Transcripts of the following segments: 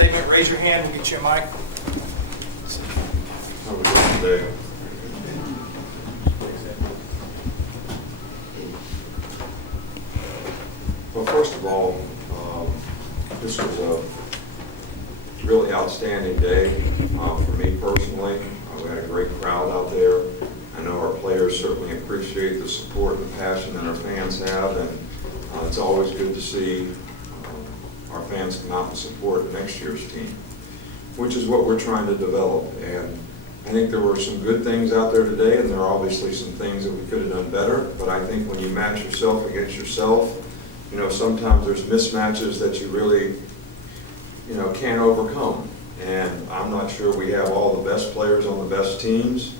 statement, raise your hand, we'll get you a mic. How was it today? Well, first of all, this was a really outstanding day for me personally. We had a great crowd out there. I know our players certainly appreciate the support and passion that our fans have, and it's always good to see our fans come out and support next year's team, which is what we're trying to develop. And I think there were some good things out there today, and there are obviously some things that we could have done better, but I think when you match yourself against yourself, you know, sometimes there's mismatches that you really, you know, can't overcome. And I'm not sure we have all the best players on the best teams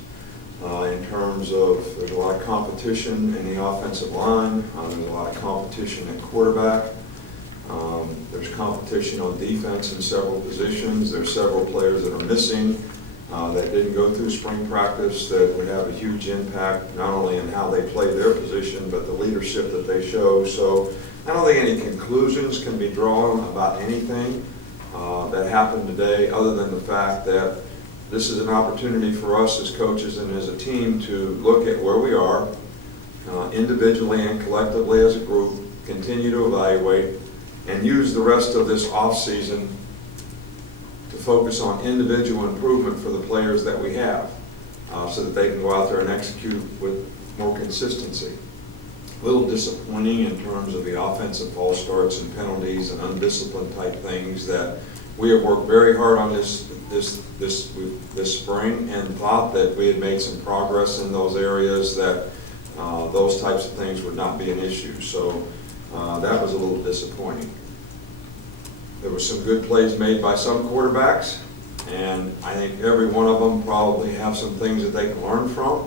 in terms of there's a lot of competition in the offensive line. There's a lot of competition at quarterback. There's competition on defense in several positions. There's several players that are missing that didn't go through spring practice that would have a huge impact not only in how they play their position but the leadership that they show. So I don't think any conclusions can be drawn about anything that happened today other than the fact that this is an opportunity for us as coaches and as a team to look at where we are individually and collectively as a group, continue to evaluate, and use the rest of this off-season to focus on individual improvement for the players that we have so that they can go out there and execute with more consistency. A little disappointing in terms of the offensive false starts and penalties and undisciplined type things that we have worked very hard on this spring and thought that we had made some progress in those areas that those types of things would not be an issue. So that was a little disappointing. There were some good plays made by some quarterbacks, and I think every one of them probably have some things that they can learn from.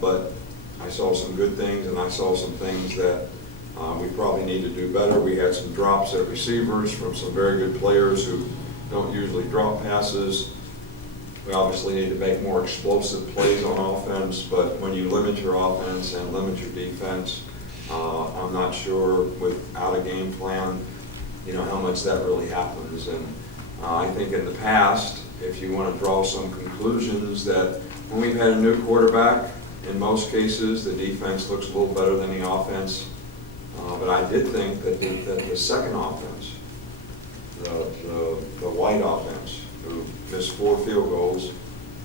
But I saw some good things, and I saw some things that we probably need to do better. We had some drops at receivers from some very good players who don't usually drop passes. We obviously need to make more explosive plays on offense, but when you limit your offense and limit your defense, I'm not sure without a game plan, you know, how much that really happens. And I think in the past, if you want to draw some conclusions, that when we've had a new quarterback, in most cases, the defense looks a little better than the offense. But I did think that the second offense, the White offense, who missed 4 field goals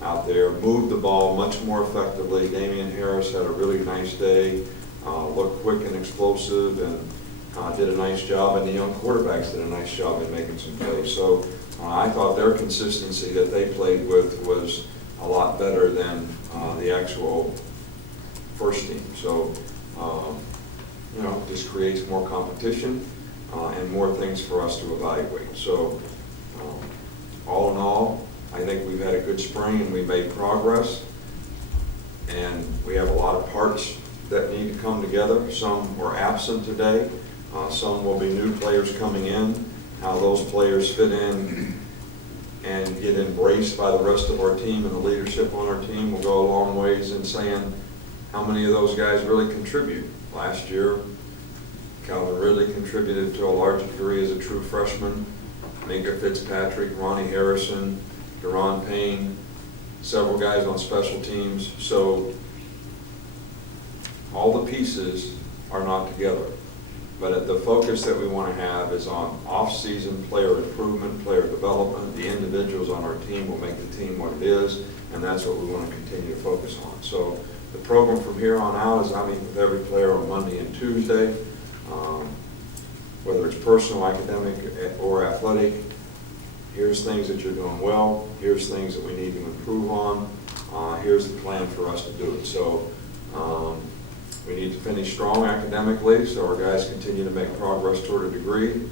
out there, moved the ball much more effectively. Damian Harris had a really nice day, looked quick and explosive, and did a nice job, and the young quarterbacks did a nice job in making some plays. So I thought their consistency that they played with was a lot better than the actual first team. So, you know, this creates more competition and more things for us to evaluate. So, all in all, I think we've had a good spring and we've made progress. And we have a lot of parts that need to come together. Some were absent today. Some will be new players coming in. How those players fit in and get embraced by the rest of our team and the leadership on our team will go a long ways in saying how many of those guys really contribute. Last year, Calvin Ridley contributed to a large degree as a true freshman. Minka Fitzpatrick, Ronnie Harrison, Deron Payne, several guys on special teams. So all the pieces are not together. But the focus that we want to have is on off-season player improvement, player development. The individuals on our team will make the team what it is, and that's what we want to continue to focus on. So the program from here on out is I meet with every player on Monday and Tuesday, whether it's personal, academic, or athletic. Here's things that you're doing well. Here's things that we need to improve on. Here's the plan for us to do it. So we need to finish strong academically so our guys continue to make progress toward a degree.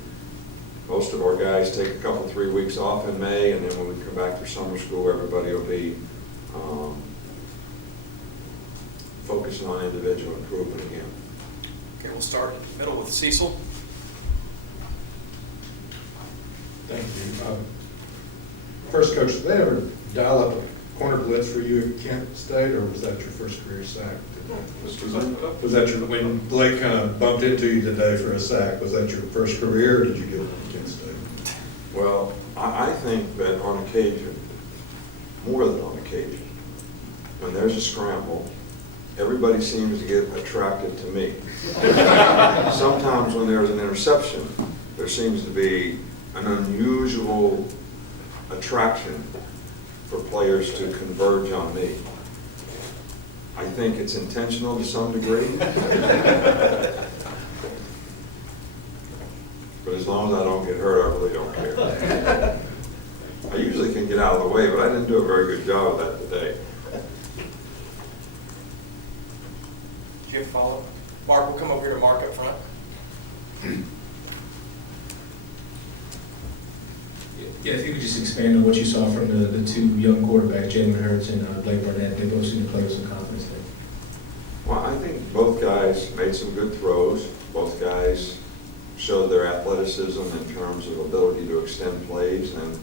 Most of our guys take a couple, 3 weeks off in May, and then when we come back for summer school, everybody will be focusing on individual improvement again. Okay, we'll start in the middle with Cecil. Thank you. First, Coach, did they ever dial up a corner blitz for you at Kent State, or was that your first career sack? Was that your, when Blake kind of bumped into you today for a sack, was that your first career, or did you get it at Kent State? Well, I think that on occasion, more than on occasion, when there's a scramble, everybody seems to get attracted to me. Sometimes when there's an interception, there seems to be an unusual attraction for players to converge on me. I think it's intentional to some degree. But as long as I don't get hurt, I really don't care. I usually can get out of the way, but I didn't do a very good job of that today. Did you have a follow-up? Mark, we'll come over here to Mark up front. Yeah, if you could just expand on what you saw from the two young quarterbacks, Jalen Hurts and Blake Barnett. They both seem to play with some confidence there. Well, I think both guys made some good throws. Both guys showed their athleticism in terms of ability to extend plays, and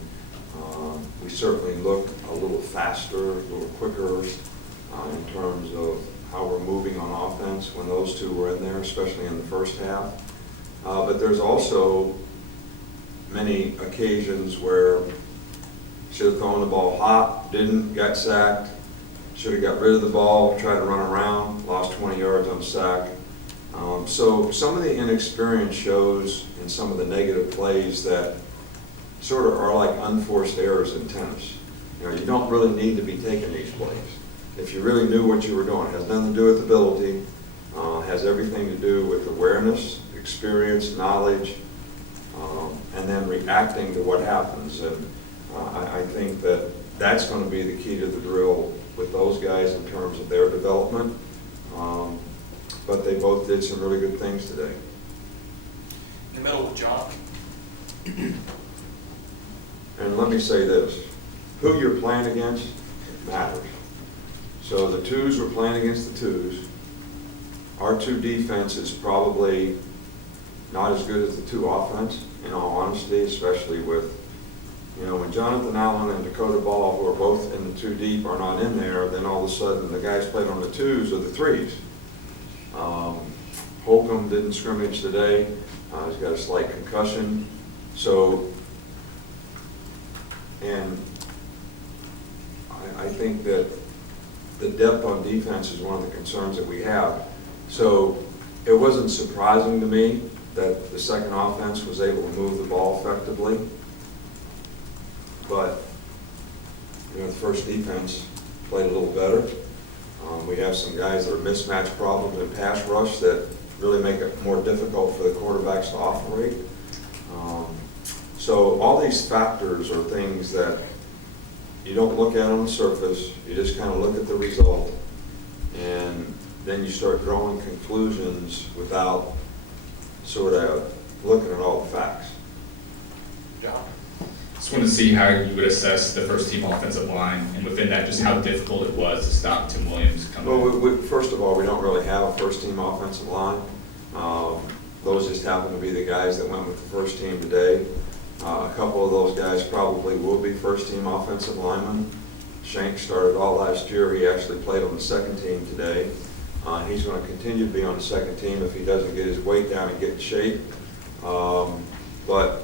we certainly look a little faster, a little quicker in terms of how we're moving on offense when those two were in there, especially in the first half. But there's also many occasions where should have thrown the ball hot, didn't, got sacked, should have got rid of the ball, tried to run around, lost 20 yards on sack. So some of the inexperience shows in some of the negative plays that sort of are like unforced errors in tennis. You know, you don't really need to be taking these plays. If you really knew what you were doing, it has nothing to do with ability, has everything to do with awareness, experience, knowledge, and then reacting to what happens. And I think that that's going to be the key to the drill with those guys in terms of their development. But they both did some really good things today. In the middle with John. And let me say this, who you're playing against matters. So the twos were playing against the twos. Our two defense is probably not as good as the two offense, in all honesty, especially with, you know, when Jonathan Allen and Dakota Ball, who are both in the two deep, are not in there, then all of a sudden the guys playing on the twos are the threes. Holcomb didn't scrimmage today. He's got a slight concussion. So, and I think that the depth on defense is one of the concerns that we have. So it wasn't surprising to me that the second offense was able to move the ball effectively. But, you know, the first defense played a little better. We have some guys that are mismatch problems in pass rush that really make it more difficult for the quarterbacks to operate. So all these factors are things that you don't look at on the surface, you just kind of look at the result, and then you start drawing conclusions without sort of looking at all the facts. John. Just wanted to see how you would assess the first team offensive line, and within that, just how difficult it was to stop Tim Williams coming in. Well, first of all, we don't really have a first team offensive line. Those just happen to be the guys that went with the first team today. A couple of those guys probably will be first team offensive linemen. Shank started all last year. He actually played on the second team today. He's going to continue to be on the second team if he doesn't get his weight down and get in shape. But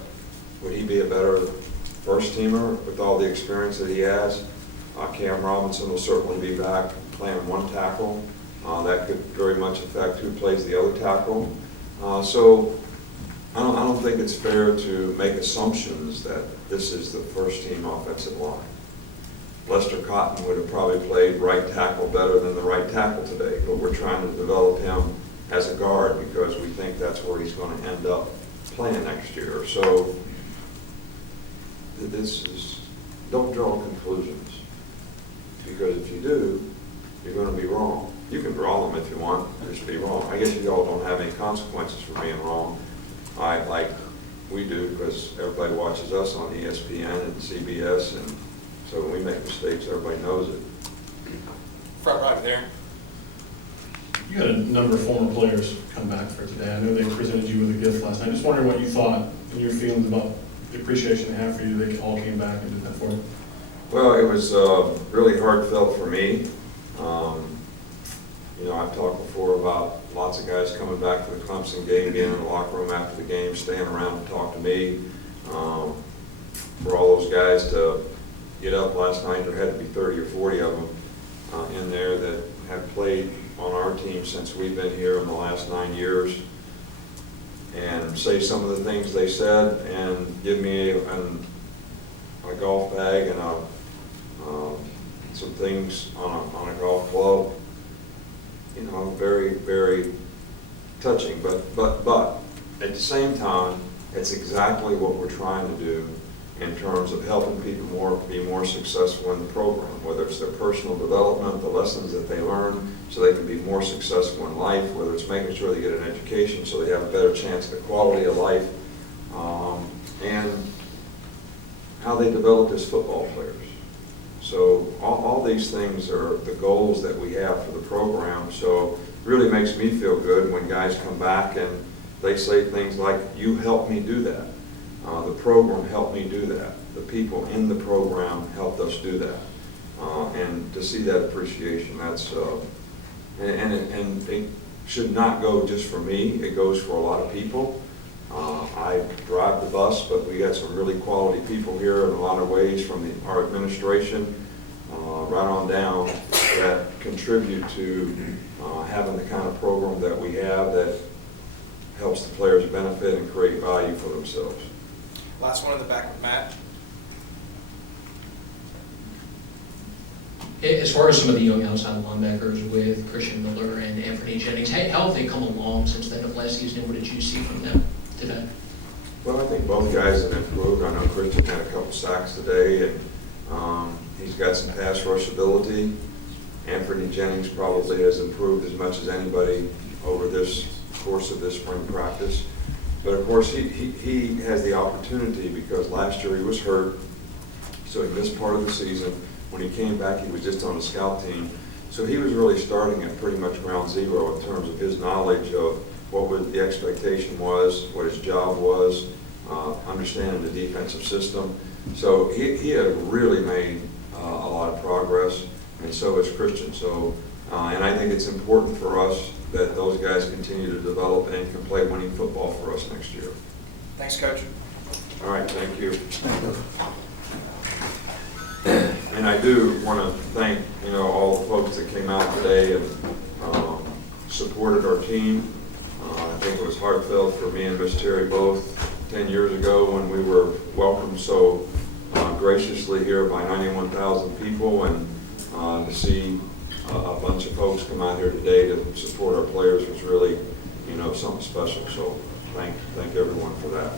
would he be a better first teamer with all the experience that he has? Cam Robinson will certainly be back playing one tackle. That could very much affect who plays the other tackle. So I don't think it's fair to make assumptions that this is the first team offensive line. Lester Cotton would have probably played right tackle better than the right tackle today, but we're trying to develop him as a guard because we think that's where he's going to end up playing next year. So this is, don't draw conclusions, because if you do, you're going to be wrong. You can draw them if you want, just be wrong. I guess you all don't have any consequences for being wrong, like we do, because everybody watches us on ESPN and CBS, and so when we make mistakes, everybody knows it. Front right there. You had a number of former players come back for today. I know they presented you with a gift last night. Just wondering what you thought and your feelings about the appreciation they have for you. They all came back and did that for you. Well, it was really heartfelt for me. You know, I've talked before about lots of guys coming back to the Clemson game, being in the locker room after the game, staying around to talk to me. those guys to get up last night. There had to be 30 or 40 of them in there that have played on our team since we've been here in the last 9 years, and say some of the things they said and give me a golf bag and some things on a golf club. You know, very, very touching, but at the same time, it's exactly what we're trying to do in terms of helping people be more successful in the program, whether it's their personal development, the lessons that they learn so they can be more successful in life, whether it's making sure they get an education so they have a better chance at quality of life, and how they develop as football players. So all these things are the goals that we have for the program. So it really makes me feel good when guys come back and they say things like, "You helped me do that. The program helped me do that. The people in the program helped us do that." And to see that appreciation, that's, and it should not go just for me. It goes for a lot of people. I drive the bus, but we got some really quality people here in a lot of ways from our administration, right on down, that contribute to having the kind of program that we have that helps the players benefit and create value for themselves. Last one in the back with Matt. As far as some of the young outside linebackers with Christian Miller and Anthony Jennings, how have they come along since the end of last season, and what did you see from them today? Well, I think both guys have improved. I know Christian had a couple sacks today, and he's got some pass rush ability. Anthony Jennings probably has improved as much as anybody over this course of this spring practice. But of course, he has the opportunity because last year he was hurt, so he missed part of the season. When he came back, he was just on the scout team. So he was really starting at pretty much ground zero in terms of his knowledge of what the expectation was, what his job was, understanding the defensive system. So he had really made a lot of progress, and so has Christian. So, and I think it's important for us that those guys continue to develop and can play winning football for us next year. Thanks, Coach. All right, thank you. And I do want to thank, all the folks that came out today and supported our team. I think it was heartfelt for me and Miss Terry both 10 years ago when we were welcomed so graciously here by 91,000 people, and to see a bunch of folks come out here today to support our players was really, something special. So thank everyone for that.